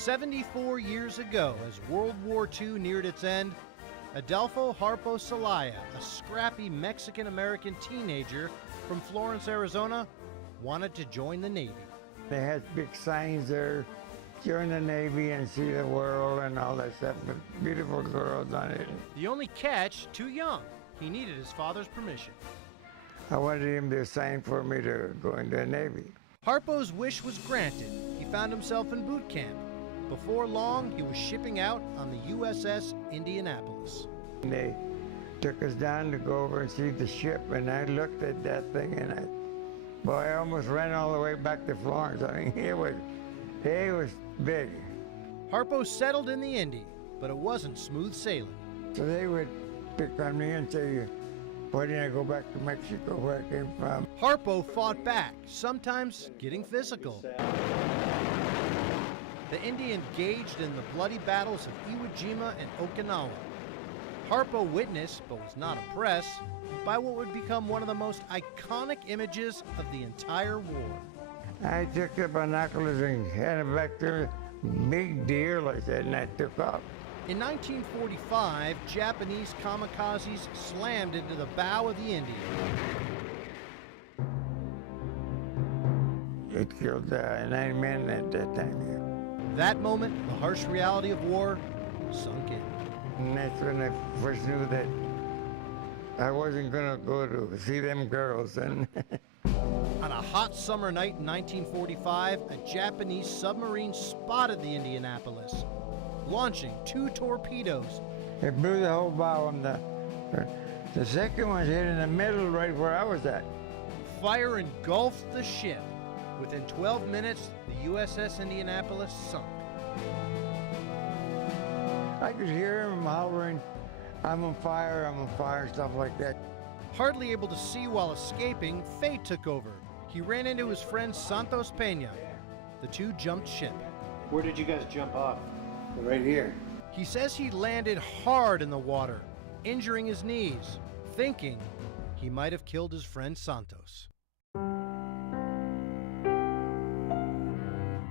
74 years ago, as World War II neared its end, Adolfo Harpo Celaya, a scrappy Mexican-American teenager from Florence, Arizona, wanted to join the Navy. They had big signs there, join the Navy and see the world and all that stuff, with beautiful girls on it. The only catch, too young. He needed his father's permission. I wanted him to sign for me to go into the Navy. Harpo's wish was granted. He found himself in boot camp. Before long, he was shipping out on the U.S.S. Indianapolis. And they took us down to go over and see the ship, and I looked at that thing, and I almost ran all the way back to Florence. I mean, it was big. Harpo settled in the Indy, but it wasn't smooth sailing. So they would pick on me and say, why didn't I go back to Mexico where I came from? Harpo fought back, sometimes getting physical. The Indy engaged in the bloody battles of Iwo Jima and Okinawa. Harpo witnessed, but was not impressed, by what would become one of the most iconic images of the entire war. I took the binoculars and handed it back to me. Big deal, I said, and I took off. In 1945, Japanese kamikazes slammed into the bow of the Indy. It killed 9 men at that time, yeah. That moment, the harsh reality of war sunk in. And that's when I first knew that I wasn't gonna go to see them girls. And On a hot summer night in 1945, a Japanese submarine spotted the Indianapolis, launching 2 torpedoes. it blew the whole bow, and the second one hit in the middle right where I was at. Fire engulfed the ship. Within 12 minutes, the U.S.S. Indianapolis sunk. I could hear him hollering, I'm on fire, stuff like that. Hardly able to see while escaping, fate took over. He ran into his friend Santos Peña. The two jumped ship. Where did you guys jump off? Right here. He says he landed hard in the water, injuring his knees, thinking he might have killed his friend Santos.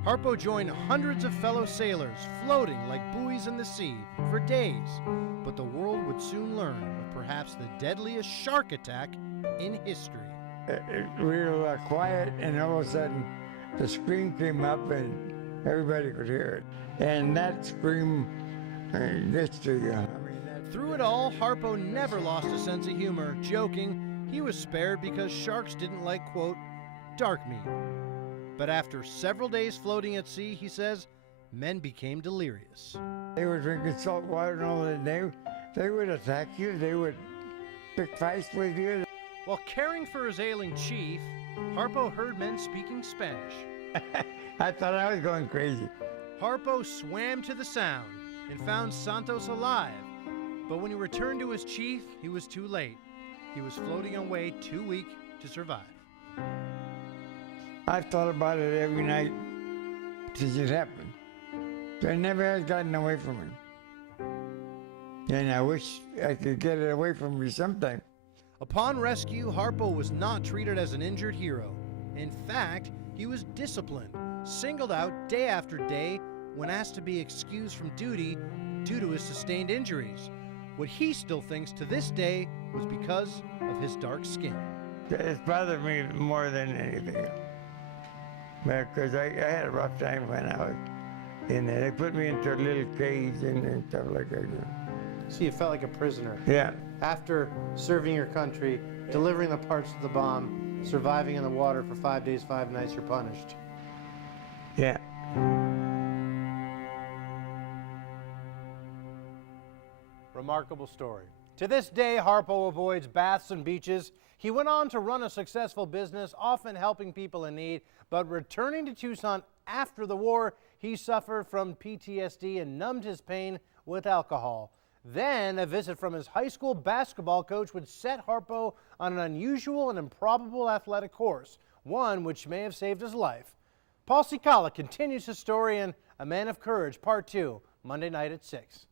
Harpo joined hundreds of fellow sailors, floating like buoys in the sea for days. But the world would soon learn of perhaps the deadliest shark attack in history. Real quiet, and all of a sudden the scream came up and everybody could hear it. And that scream gets to you. Through it all, Harpo never lost a sense of humor, joking he was spared because sharks didn't like, quote, dark meat. But after several days floating at sea, he says, men became delirious. They were drinking salt water and all that. They would attack you. They would pick fights with you. While caring for his ailing chief, Harpo heard men speaking Spanish. I thought I was going crazy. Harpo swam to the sound and found Santos alive. But when he returned to his chief, he was too late. He was floating away too weak to survive. I've thought about it every night since it happened. It never has gotten away from me. And I wish I could get it away from me sometime. Upon rescue, Harpo was not treated as an injured hero. In fact, he was disciplined, singled out day after day when asked to be excused from duty due to his sustained injuries. What he still thinks to this day was because of his dark skin. It's bothered me more than anything else. Because I had a rough time when I was in there. They put me into a little cage and stuff like that. So you felt like a prisoner. Yeah. After serving your country, delivering the parts of the bomb, surviving in the water for 5 days, 5 nights, you're punished. Yeah. Remarkable story. To this day, Harpo avoids baths and beaches. He went on to run a successful business, often helping people in need, but returning to Tucson after the war, he suffered from PTSD and numbed his pain with alcohol. Then, a visit from his high school basketball coach would set Harpo on an unusual and improbable athletic course, one which may have saved his life. Paul Cicala continues his story in A Man of Courage, Part 2, Monday night at 6.